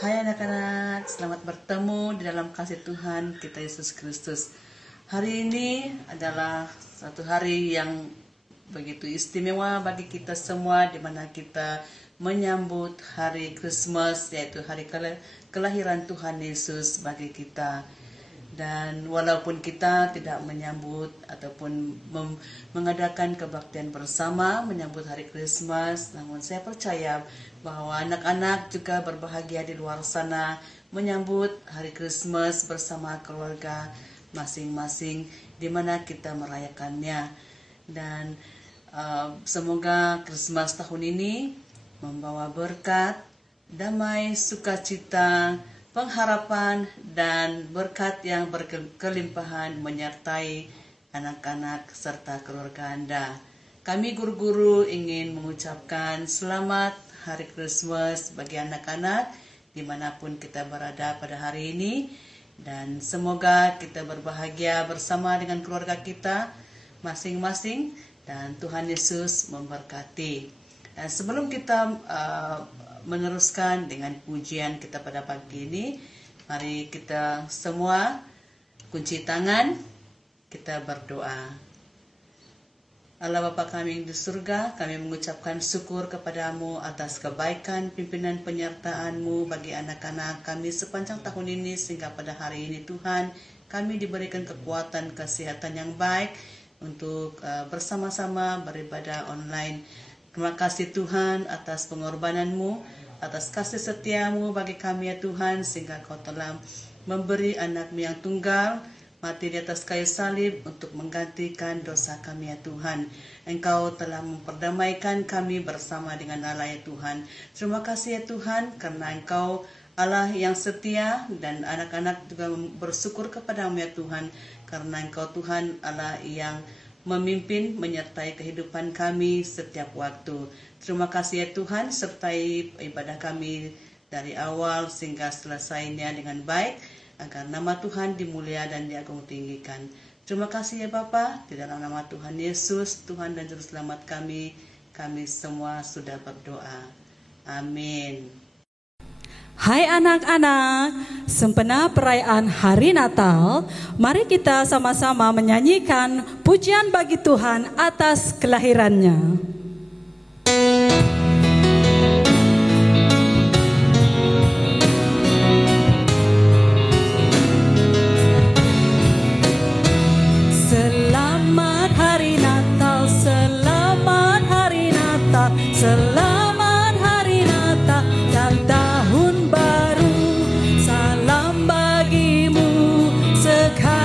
Hai anak-anak, selamat bertemu di dalam kasih Tuhan kita Yesus Kristus. Hari ini adalah satu hari yang begitu istimewa bagi kita semua, di mana kita menyambut hari Christmas, yaitu hari kelahiran Tuhan Yesus bagi kita. Dan walaupun kita tidak menyambut ataupun mengadakan kebaktian bersama menyambut hari Christmas, namun saya percaya bahwa anak-anak juga berbahagia di luar sana menyambut hari Christmas bersama keluarga masing-masing di mana kita merayakannya. Dan semoga Christmas tahun ini membawa berkat, damai, sukacita, pengharapan, dan berkat yang berkelimpahan menyertai anak-anak serta keluarga Anda. Kami guru-guru ingin mengucapkan selamat Hari Christmas bagi anak-anak dimanapun kita berada pada hari ini, dan semoga kita berbahagia bersama dengan keluarga kita masing-masing dan Tuhan Yesus memberkati. Dan sebelum kita meneruskan dengan pujian kita pada pagi ini, mari kita semua kunci tangan, kita berdoa. Allah Bapa kami di surga, kami mengucapkan syukur kepadamu atas kebaikan pimpinan penyertaan-Mu bagi anak-anak kami sepanjang tahun ini, sehingga pada hari ini Tuhan kami diberikan kekuatan, kesehatan yang baik untuk bersama-sama beribadah online. Terima kasih Tuhan atas pengorbanan-Mu, atas kasih setia-Mu bagi kami ya Tuhan, sehingga Kau telah memberi anak-Mu yang tunggal mati di atas kayu salib untuk menggantikan dosa kami ya Tuhan. Engkau telah memperdamaikan kami bersama dengan Allah ya Tuhan. Terima kasih ya Tuhan, karena Engkau Allah yang setia, dan anak-anak juga bersyukur kepadamu ya Tuhan, karena Engkau Tuhan Allah yang memimpin menyertai kehidupan kami setiap waktu. Terima kasih ya Tuhan, sertai ibadah kami dari awal sehingga selesainya dengan baik, agar nama Tuhan dimulia dan diagung tinggikan. Terima kasih ya Bapa, di dalam nama Tuhan Yesus, Tuhan dan Juru Selamat kami semua sudah berdoa. Amin. Hai anak-anak, sempena perayaan Hari Natal, mari kita sama-sama menyanyikan pujian bagi Tuhan atas kelahirannya. Selamat Hari Natal, selamat Hari Natal, selamat Hari Natal dan tahun baru. Salam bagimu sekalian.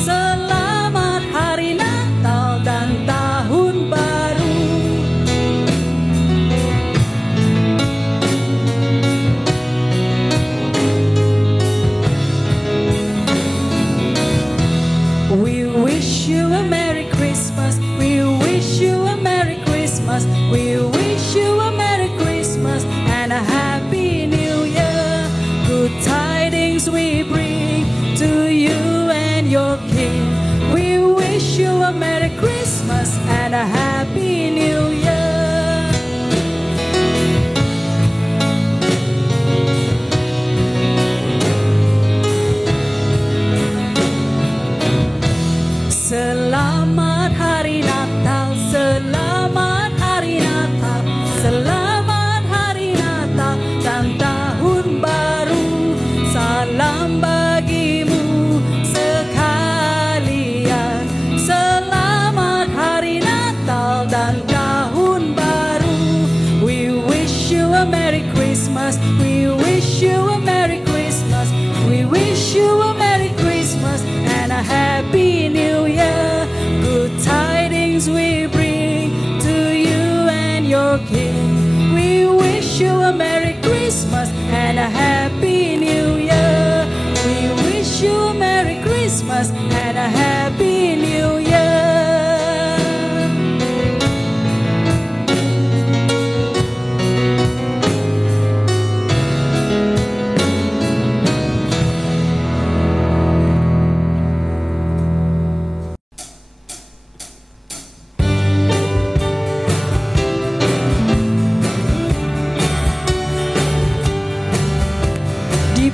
Selamat Hari Natal dan tahun baru. We wish you a Merry Christmas. We wish you a Merry Christmas. We wish you a Merry Christmas and a Happy New Year. Good tidings we bring to you and your King. We wish you a Merry Christmas and a Happy New Year. Selamat Hari Natal, selamat Hari Natal, selamat Hari Natal dan tahun baru. Salam bagimu sekalian. Selamat Hari Natal dan tahun baru. We wish you a Merry Christmas. We wish you a Merry Christmas. We wish you a Merry Christmas and a Happy New Year. Good tidings we bring to you and your King. We wish you a Merry Christmas and a Happy New Year. We wish you a Merry Christmas and a Happy New Year.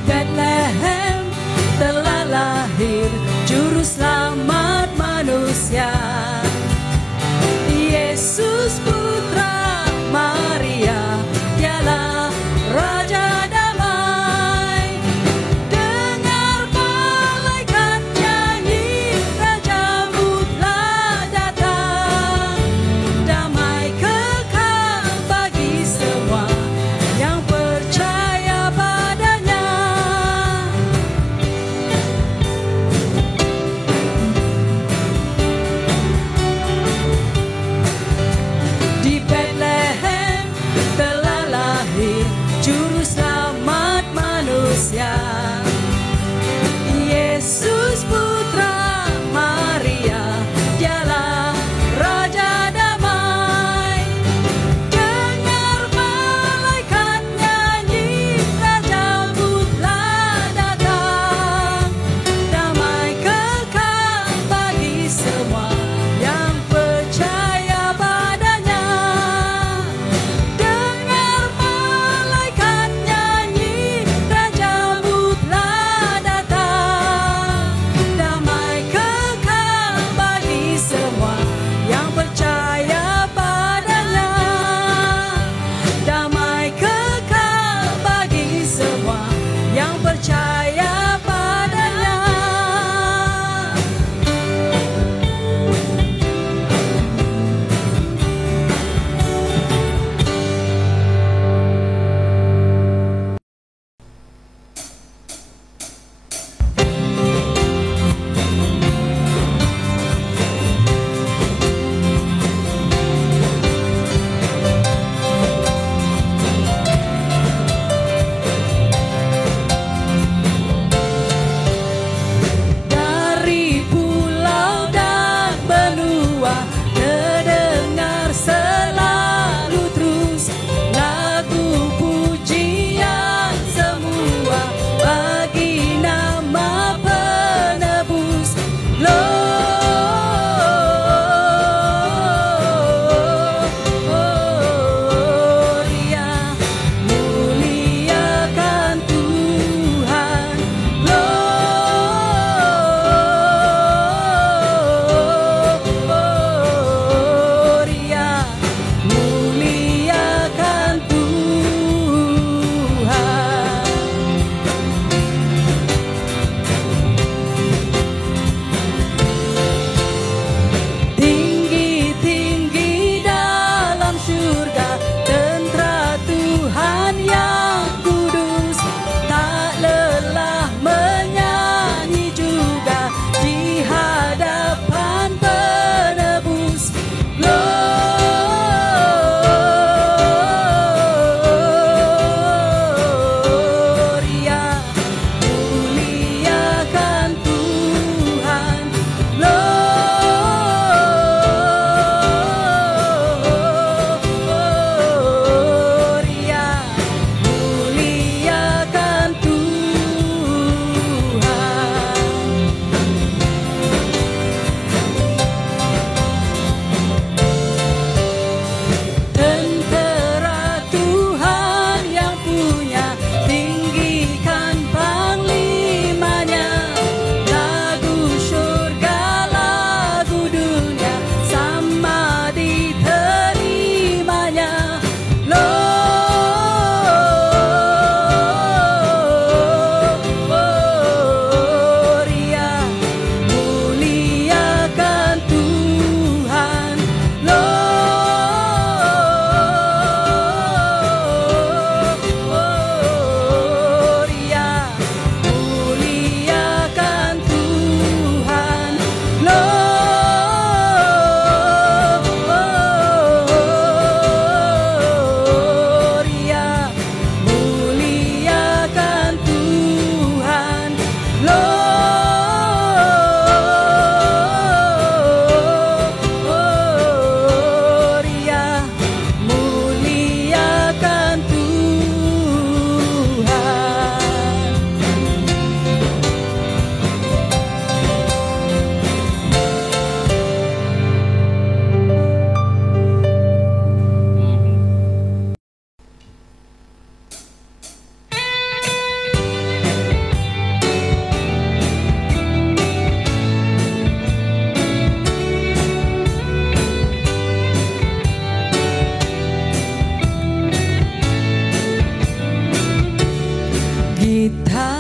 Bethlehem telah lahir Juru Selamat manusia, Yesus Putra Maria, Dialah Raja Damai. Dengar malaikat nyanyi, Rajamu telah datang. Damai kekal bagi semua yang percaya padanya. Di Bethlehem telah lahir Juru Selamat manusia, Yesus Putra Maria, Dialah Raja Damai. Dengar malaikat nyanyi, Rajamu telah datang. Damai kekal bagi semua yang percaya padanya. Dengar malaikat nyanyi,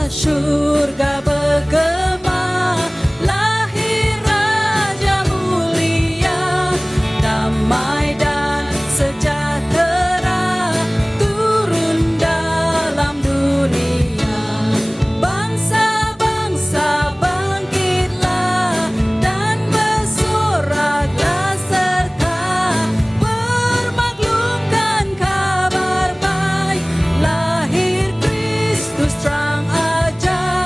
surga bergema, lahir Raja mulia, damai dan sejahtera turun dalam dunia. Bangsa-bangsa bangkitlah dan bersoraklah serta bermaklumkan kabar baik, lahir Kristus terang ajaib.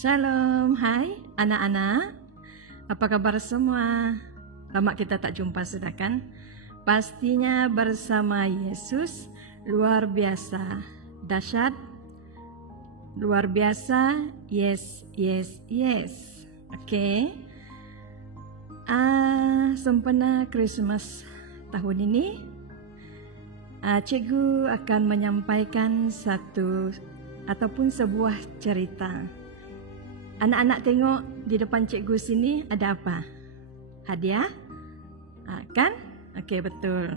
Shalom, hai anak-anak. Apa kabar semua? Lama kita tak jumpa sudah kan? Pastinya bersama Yesus luar biasa, dahsyat, luar biasa, yes, yes, yes. Oke. Sempena Christmas tahun ini, cikgu akan menyampaikan satu ataupun sebuah cerita. Anak-anak tengok di depan cikgu sini ada apa? Hadiah? Kan? Okey, betul.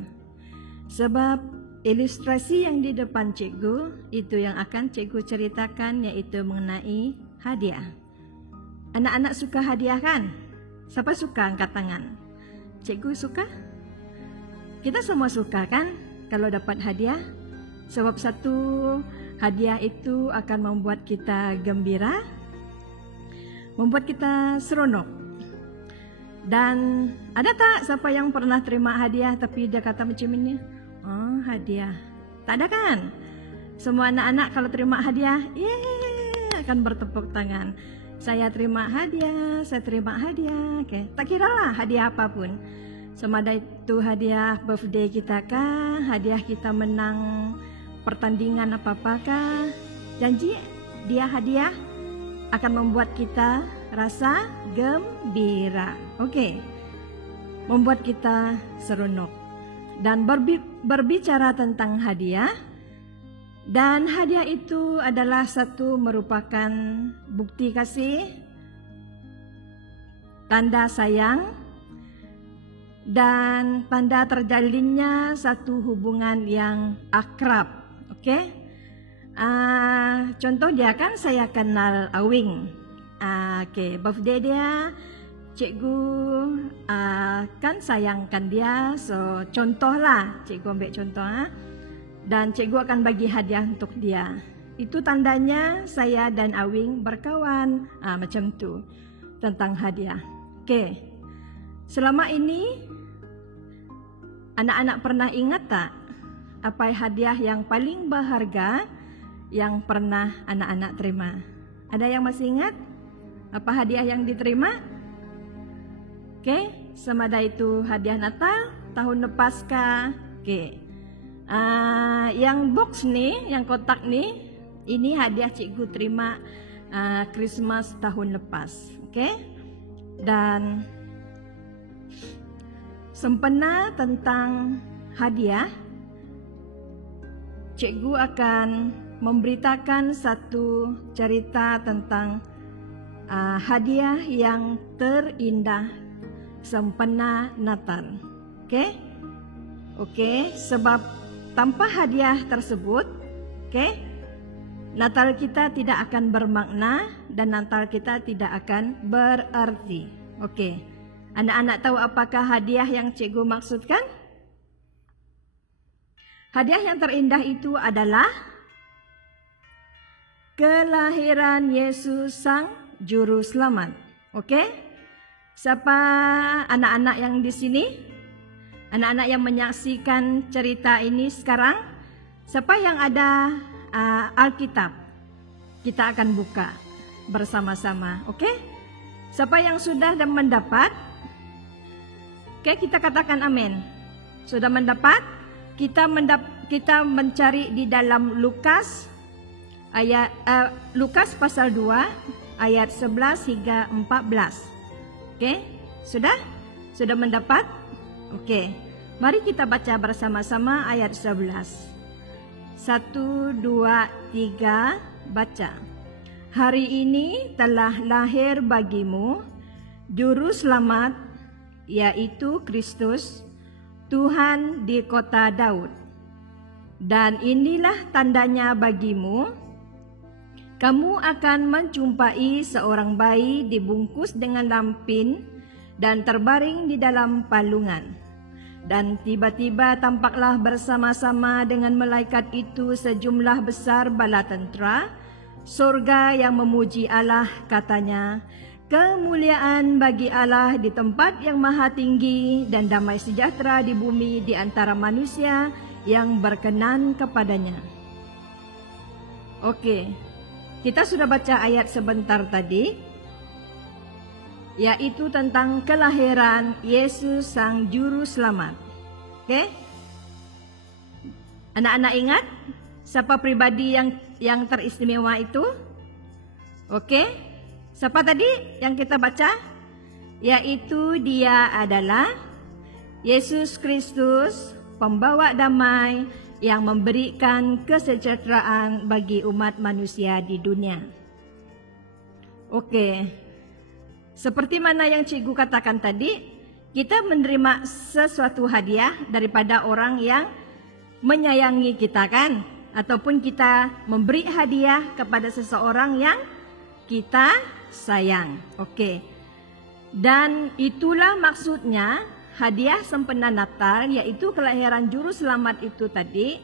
Sebab ilustrasi yang di depan cikgu itu yang akan cikgu ceritakan, yaitu mengenai hadiah. Anak-anak suka hadiah kan? Siapa suka? Angkat tangan. Cikgu suka? Kita semua suka kan kalau dapat hadiah? Sebab satu hadiah itu akan membuat kita gembira, membuat kita seronok. Dan ada tak siapa yang pernah terima hadiah tapi dia kata macam ini? Oh, hadiah. Tak ada kan? Semua anak-anak kalau terima hadiah, akan bertepuk tangan. Saya terima hadiah, saya terima hadiah. Okay. Tak kira lah hadiah apapun. Sama ada itu hadiah birthday kita kah, hadiah kita menang pertandingan apa-apakah. Janji dia hadiah akan membuat kita rasa gembira. Okey. Membuat kita seronok. Dan berbicara tentang hadiah, dan hadiah itu adalah satu merupakan bukti kasih, tanda sayang, dan tanda terjalinnya satu hubungan yang akrab. Okey. Contoh dia kan saya kenal Awing. Okey, birthday dia, cikgu kan sayangkan dia. So contohlah, cikgu ambil contoh. Dan cikgu akan bagi hadiah untuk dia. Itu tandanya saya dan Awing berkawan. Macam tu tentang hadiah. Okey. Selama ini anak-anak pernah ingat tak apa hadiah yang paling berharga yang pernah anak-anak terima? Ada yang masih ingat apa hadiah yang diterima? Okey, sama ada itu hadiah Natal, tahun lepas kah? Okey. Yang box ni, yang kotak ni, ini hadiah cikgu terima Christmas tahun lepas. Okey. Dan sempena tentang hadiah, cikgu akan memberitakan satu cerita tentang hadiah yang terindah sempena Natal. Okey? Okey, sebab tanpa hadiah tersebut, okey, Natal kita tidak akan bermakna dan Natal kita tidak akan berarti. Okey. Anak-anak tahu apakah hadiah yang cikgu maksudkan? Hadiah yang terindah itu adalah kelahiran Yesus Sang Juru Selamat. Okey? Siapa anak-anak yang di sini? Anak-anak yang menyaksikan cerita ini sekarang? Siapa yang ada Alkitab? Kita akan buka bersama-sama. Okey? Siapa yang sudah dan mendapat? Okey, kita katakan amin. Sudah mendapat? Kita mencari di dalam Lukas ayat Lukas pasal 2 ayat 11 hingga 14. Okey? Sudah? Sudah mendapat? Okey. Mari kita baca bersama-sama ayat 11. 1 2 3 baca. Hari ini telah lahir bagimu Juru Selamat, yaitu Kristus, Tuhan di kota Daud. Dan inilah tandanya bagimu, kamu akan menjumpai seorang bayi dibungkus dengan lampin dan terbaring di dalam palungan. Dan tiba-tiba tampaklah bersama-sama dengan malaikat itu sejumlah besar bala tentera surga yang memuji Allah, katanya, kemuliaan bagi Allah di tempat yang maha tinggi dan damai sejahtera di bumi di antara manusia yang berkenan kepadanya. Okey. kita sudah baca ayat sebentar tadi, yaitu tentang kelahiran Yesus Sang Juru Selamat. Oke? Anak-anak ingat siapa pribadi yang teristimewa itu? Oke? Siapa tadi yang kita baca? Yaitu dia adalah Yesus Kristus, pembawa damai yang memberikan kesejahteraan bagi umat manusia di dunia. Oke, seperti mana yang cikgu katakan tadi, kita menerima sesuatu hadiah daripada orang yang menyayangi kita kan? Ataupun kita memberi hadiah kepada seseorang yang kita sayang. Oke. Dan itulah maksudnya hadiah sempena Natal, yaitu kelahiran Juru Selamat itu tadi.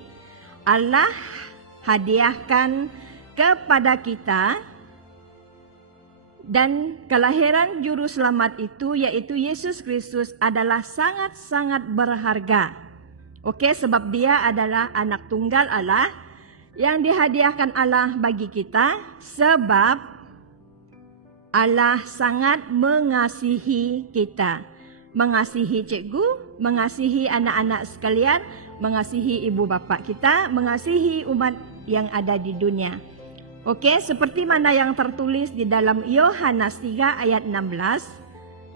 Allah hadiahkan kepada kita, dan kelahiran Juru Selamat itu yaitu Yesus Kristus adalah sangat-sangat berharga. Oke, sebab dia adalah anak tunggal Allah yang dihadiahkan Allah bagi kita, sebab Allah sangat mengasihi kita. Mengasihi cikgu, mengasihi anak-anak sekalian, mengasihi ibu bapa kita, mengasihi umat yang ada di dunia. Oke, seperti mana yang tertulis di dalam Yohanes 3 ayat 16.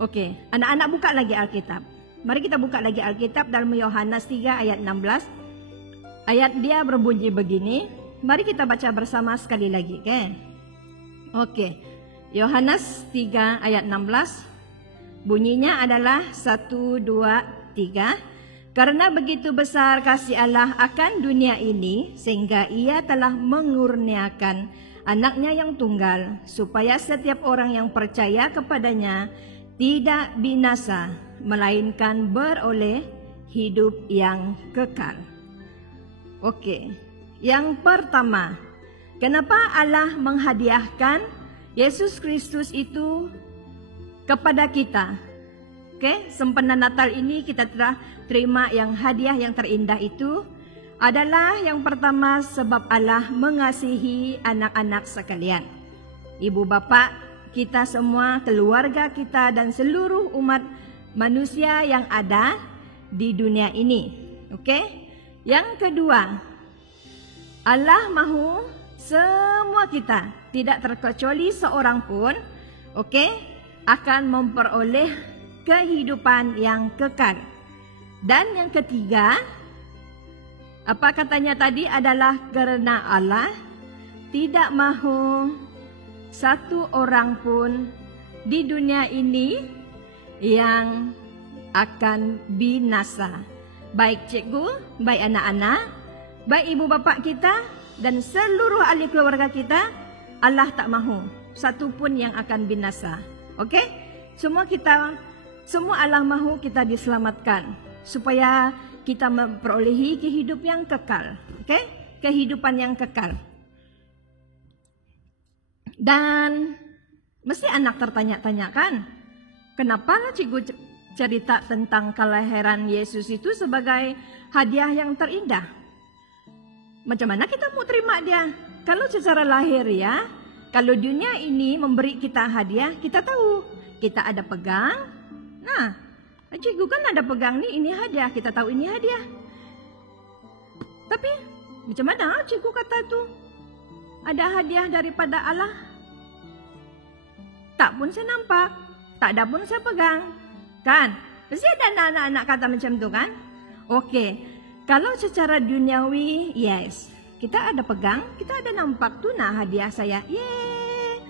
Oke, anak-anak buka lagi Alkitab. Mari kita buka lagi Alkitab dalam Yohanes 3 ayat 16. Ayat dia berbunyi begini. Mari kita baca bersama sekali lagi, oke? Oke. Yohanes 3 ayat 16. Bunyinya adalah 1, 2, 3. Karena begitu besar kasih Allah akan dunia ini, sehingga ia telah mengurniakan anaknya yang tunggal, supaya setiap orang yang percaya kepadanya tidak binasa, melainkan beroleh hidup yang kekal. Oke, yang pertama, kenapa Allah menghadiahkan Yesus Kristus itu kepada kita? Oke, sempena Natal ini kita telah terima yang hadiah yang terindah itu adalah yang pertama sebab Allah mengasihi anak-anak sekalian. Ibu bapak kita semua, keluarga kita dan seluruh umat manusia yang ada di dunia ini. Oke? Yang kedua, Allah mahu semua kita, tidak terkecuali seorang pun, akan memperoleh kehidupan yang kekal. Dan yang ketiga, apa katanya tadi adalah karena Allah tidak mahu satu orang pun di dunia ini yang akan binasa. Baik cikgu, baik anak-anak, baik ibu bapak kita, dan seluruh ahli keluarga kita, Allah tak mahu satu pun yang akan binasa. Oke? Semua Allah mahu kita diselamatkan supaya kita memperolehi kehidupan yang kekal. Oke? Kehidupan yang kekal. Dan mesti anak tertanya-tanya kan, kenapa cikgu cerita tentang kelahiran Yesus itu sebagai hadiah yang terindah? Macam mana kita mau terima dia? Kalau secara lahir ya, kalau dunia ini memberi kita hadiah, kita tahu. Kita ada pegang. Nah, cikgu kan ada pegang nih, ini hadiah. Kita tahu ini hadiah. Tapi, macam mana cikgu kata itu? Ada hadiah daripada Allah? Tak pun saya nampak. Tak ada pun saya pegang. Kan? Pasti ada anak-anak kata macam itu kan? Oke. Kalau secara duniawi, yes, kita ada pegang, kita ada nampak tuh, nah hadiah saya, yeay,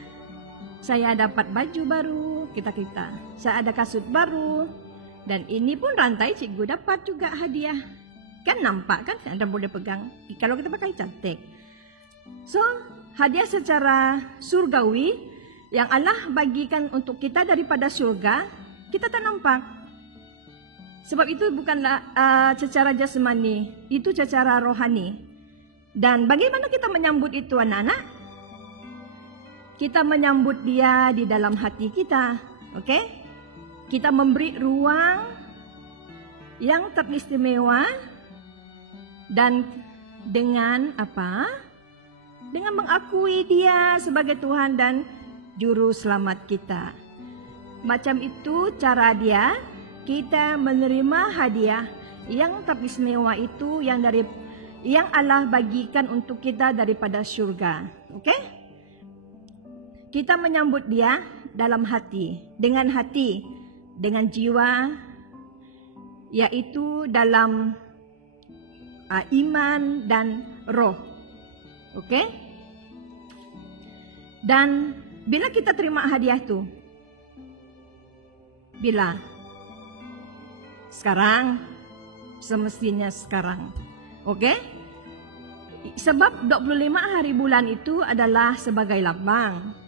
saya dapat baju baru, kita, saya ada kasut baru, dan ini pun rantai cikgu dapat juga hadiah, kan nampak kan, ada boleh pegang, kalau kita pakai cantik. So, hadiah secara surgawi yang Allah bagikan untuk kita daripada surga, kita tak nampak. Sebab itu bukanlah secara jasmani, itu secara rohani. Dan bagaimana kita menyambut itu anak-anak? Kita menyambut dia di dalam hati kita, oke? Kita memberi ruang yang teristimewa dan dengan apa? dengan mengakui Dia sebagai Tuhan dan Juru Selamat kita. Macam itu cara Dia kita menerima hadiah yang teristimewa itu yang Allah bagikan untuk kita daripada surga. Oke? Kita menyambut Dia dalam hati, dengan jiwa, yaitu dalam iman dan roh. Oke? Dan bila kita terima hadiah itu, bila sekarang, semestinya sekarang. Oke? Sebab 25 hari bulan itu adalah sebagai lambang.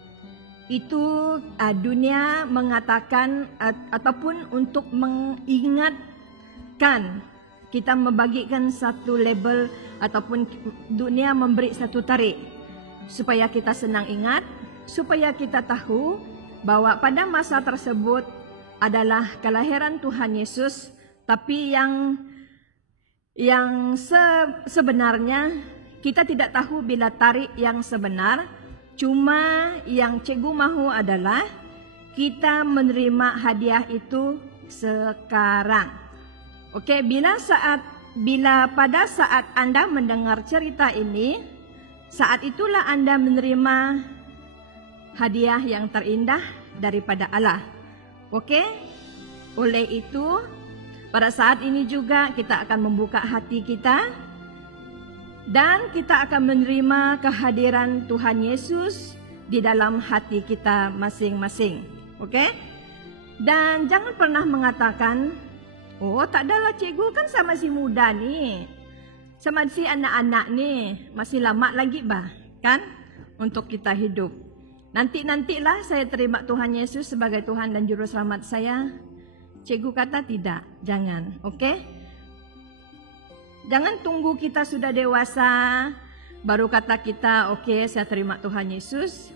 Itu dunia mengatakan ataupun untuk mengingatkan, kita membagikan satu label ataupun dunia memberi satu tarik supaya kita senang ingat, supaya kita tahu bahwa pada masa tersebut adalah kelahiran Tuhan Yesus, tapi yang sebenarnya kita tidak tahu bila tarik yang sebenar. Cuma yang cikgu mahu adalah kita menerima hadiah itu sekarang. Oke, bila pada saat Anda mendengar cerita ini, saat itulah Anda menerima hadiah yang terindah daripada Allah. Oke? Oleh itu, pada saat ini juga kita akan membuka hati kita dan kita akan menerima kehadiran Tuhan Yesus di dalam hati kita masing-masing. Oke? Dan jangan pernah mengatakan, oh tak adalah cikgu kan saya masih muda nih. Saya masih anak-anak nih. Masih lama lagi bah, kan? Untuk kita hidup. Nantilah saya terima Tuhan Yesus sebagai Tuhan dan Juru Selamat saya. Cikgu kata tidak, jangan. Oke? Jangan tunggu kita sudah dewasa, baru kata kita, oke, saya terima Tuhan Yesus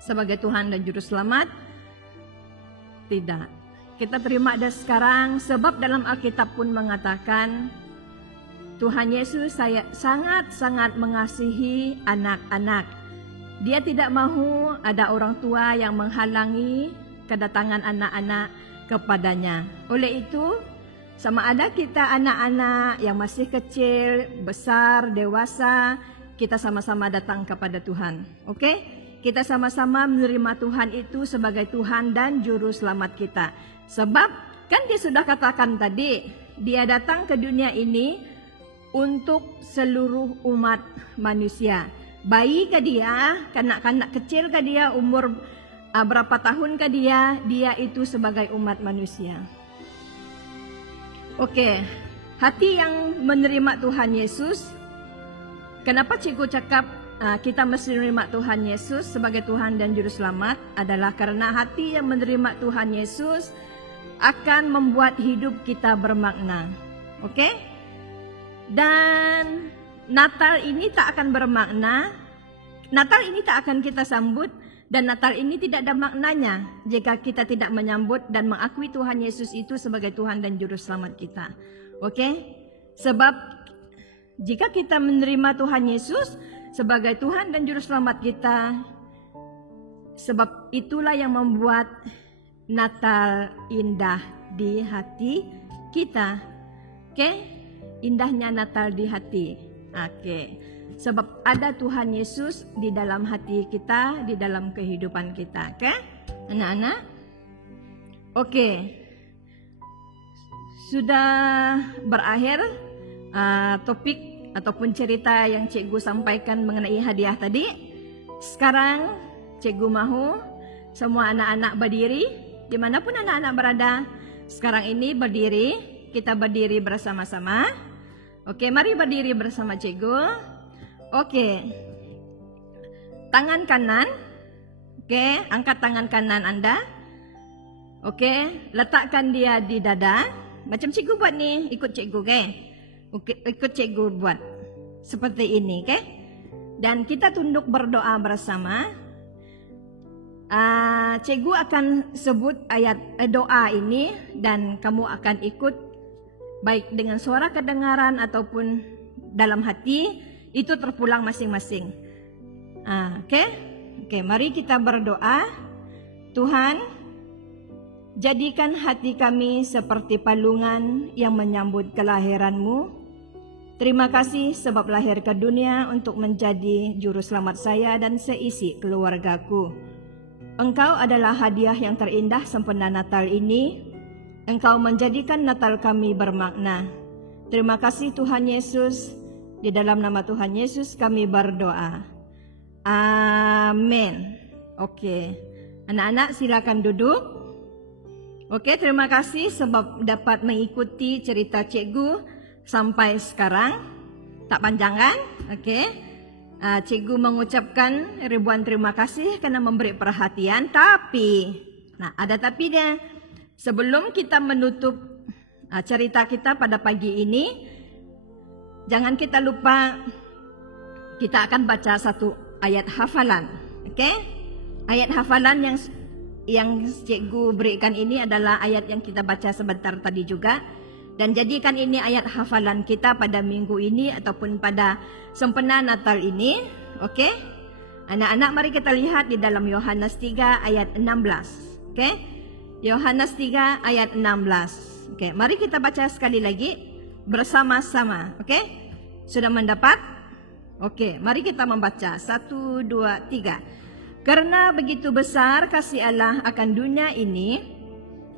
sebagai Tuhan dan Juru Selamat. Tidak. Kita terima dari sekarang, sebab dalam Alkitab pun mengatakan, Tuhan Yesus saya sangat-sangat mengasihi anak-anak. Dia tidak mahu ada orang tua yang menghalangi kedatangan anak-anak kepadanya. Oleh itu, sama ada kita anak-anak yang masih kecil, besar, dewasa, kita sama-sama datang kepada Tuhan. Oke? Kita sama-sama menerima Tuhan itu sebagai Tuhan dan Juru Selamat kita. Sebab kan dia sudah katakan tadi, dia datang ke dunia ini untuk seluruh umat manusia. Bayi ke dia, kanak-kanak kecil ke dia, umur berapa tahun ke dia itu sebagai umat manusia. Oke, hati yang menerima Tuhan Yesus. Kenapa cikgu cakap kita mesti menerima Tuhan Yesus sebagai Tuhan dan Juru Selamat adalah karena hati yang menerima Tuhan Yesus akan membuat hidup kita bermakna. Oke? Dan Natal ini tak akan bermakna, Natal ini tak akan kita sambut, dan Natal ini tidak ada maknanya jika kita tidak menyambut dan mengakui Tuhan Yesus itu sebagai Tuhan dan Juru Selamat kita. Oke? Sebab jika kita menerima Tuhan Yesus sebagai Tuhan dan Juru Selamat kita, sebab itulah yang membuat Natal indah di hati kita. Oke? Indahnya Natal di hati. Oke. Sebab ada Tuhan Yesus di dalam hati kita, di dalam kehidupan kita. Oke? Anak-anak? Oke. Sudah berakhir topik ataupun cerita yang cikgu sampaikan mengenai hadiah tadi. Sekarang cikgu mahu semua anak-anak berdiri, dimanapun anak-anak berada. Sekarang ini berdiri, kita berdiri bersama-sama. Oke, mari berdiri bersama cikgu. Oke, tangan kanan. Oke, angkat tangan kanan Anda. Oke, letakkan dia di dada. Macam cikgu buat nih, ikut cikgu, oke? Oke, ikut cikgu buat seperti ini, oke? Dan kita tunduk berdoa bersama. Cikgu akan sebut ayat doa ini dan kamu akan ikut baik dengan suara kedengaran ataupun dalam hati. Itu terpulang masing-masing. Oke, mari kita berdoa. Tuhan, jadikan hati kami seperti palungan yang menyambut kelahiran-Mu. Terima kasih sebab lahir ke dunia untuk menjadi juru selamat saya dan seisi keluargaku. Engkau adalah hadiah yang terindah sempena Natal ini. Engkau menjadikan Natal kami bermakna. Terima kasih Tuhan Yesus. Di dalam nama Tuhan Yesus kami berdoa. Amin. Oke, anak-anak silakan duduk. Oke, terima kasih sebab dapat mengikuti cerita cikgu sampai sekarang. Tak panjang kan? Oke. Cikgu mengucapkan ribuan terima kasih karena memberi perhatian. Tapi, ada tapinya. Sebelum kita menutup cerita kita pada pagi ini, jangan kita lupa kita akan baca satu ayat hafalan. Oke? Ayat hafalan yang cikgu berikan ini adalah ayat yang kita baca sebentar tadi juga. Dan jadikan ini ayat hafalan kita pada minggu ini ataupun pada sempena Natal ini. Oke? Anak-anak, mari kita lihat di dalam Yohanes 3 ayat 16. Oke? Yohanes 3 ayat 16. Oke, mari kita baca sekali lagi bersama-sama. Oke? Sudah mendapat? Oke, mari kita membaca. 1, 2, 3. Karena begitu besar kasih Allah akan dunia ini,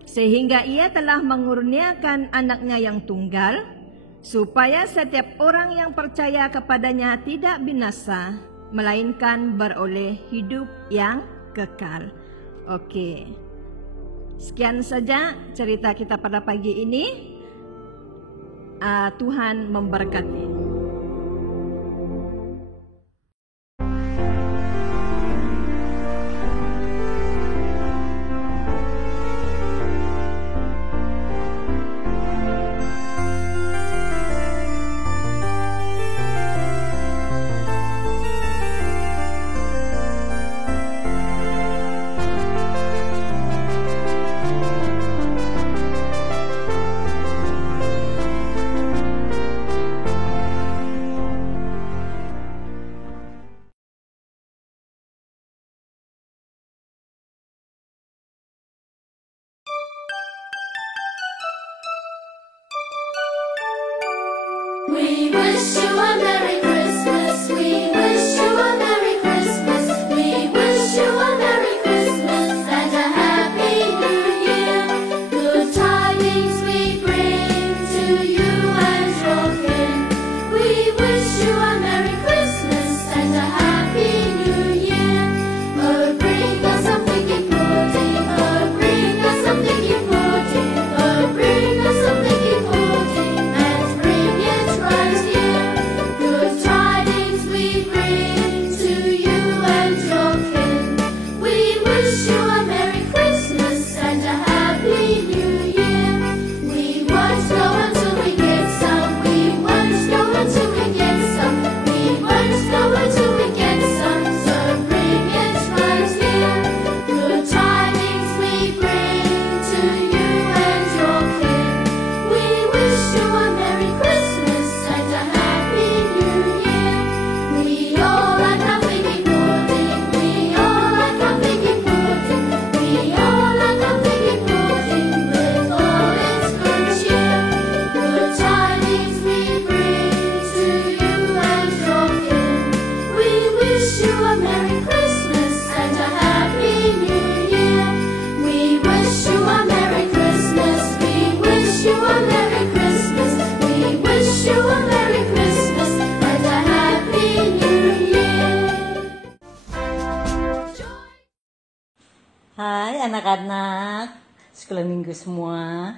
sehingga ia telah mengurniakan anaknya yang tunggal, supaya setiap orang yang percaya kepadanya tidak binasa, melainkan beroleh hidup yang kekal. Oke, sekian saja cerita kita pada pagi ini. Tuhan memberkati. We wish you a Merry Christmas. We wish you a Merry Christmas. We wish you a Merry Christmas and a Happy New Year. Good tidings we bring to you and your kin. We wish you a Merry Christmas and a Happy New Year. Oh, bring us some thinking pudding. Oh, bring us some thinking pudding. Oh, bring us some thinking pudding and bring it right here. Good tidings we bring to you and your kin. We wish you a Merry Christmas and a Happy New Year. We won't go until we get some. We won't go until we get some. We won't go until we get some. So bring it right here. Good tidings we bring to you and your kin. We wish you a Merry Christmas and a Happy New Year. We all like our thinking pudding. We all like our thinking pudding. We all like our thinking pudding with all its good cheer. Good tidings we bring to you and your kin. We wish you a Merry Christmas and a Happy New Year. We wish you a Merry Christmas. We wish you a Merry Christmas. We wish you a Merry Christmas and a Happy New Year. Hai anak-anak sekolah minggu semua,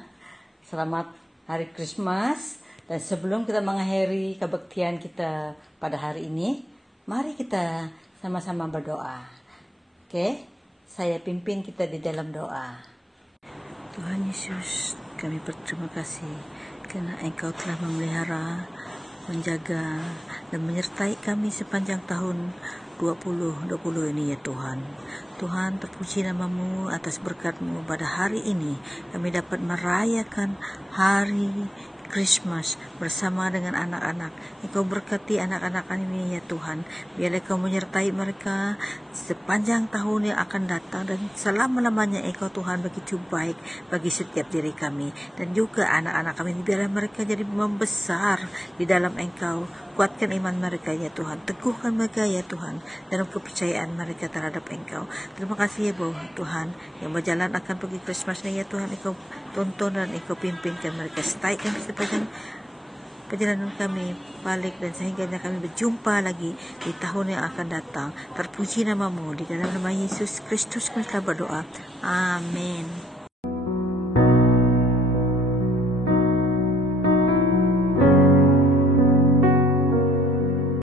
selamat hari Christmas. Dan sebelum kita mengakhiri kebaktian kita pada hari ini, mari kita sama-sama berdoa. Oke, saya pimpin kita di dalam doa. Tuhan Yesus, kami berterima kasih karena Engkau telah memelihara, menjaga, dan menyertai kami sepanjang tahun 2020 ini ya Tuhan. Tuhan, terpuji nama-Mu atas berkat-Mu pada hari ini. Kami dapat merayakan hari Christmas bersama dengan anak-anak. Engkau berkati anak-anak ini ya Tuhan. Biarlah Engkau menyertai mereka sepanjang tahun yang akan datang, dan selama-lamanya Engkau Tuhan begitu baik bagi setiap diri kami dan juga anak-anak kami. Biarlah mereka jadi membesar di dalam Engkau. Kuatkan iman mereka ya Tuhan, teguhkan mereka ya Tuhan dalam kepercayaan mereka terhadap Engkau. Terima kasih ya Tuhan, yang berjalan akan pergi Christmas ini ya Tuhan, Engkau tonton dan Engkau pimpinkan mereka, setaikan sepanjang perjalanan kami balik, dan sehingga kami berjumpa lagi di tahun yang akan datang. Terpuji namamu, di dalam nama Yesus Kristus kami telah berdoa. Amin.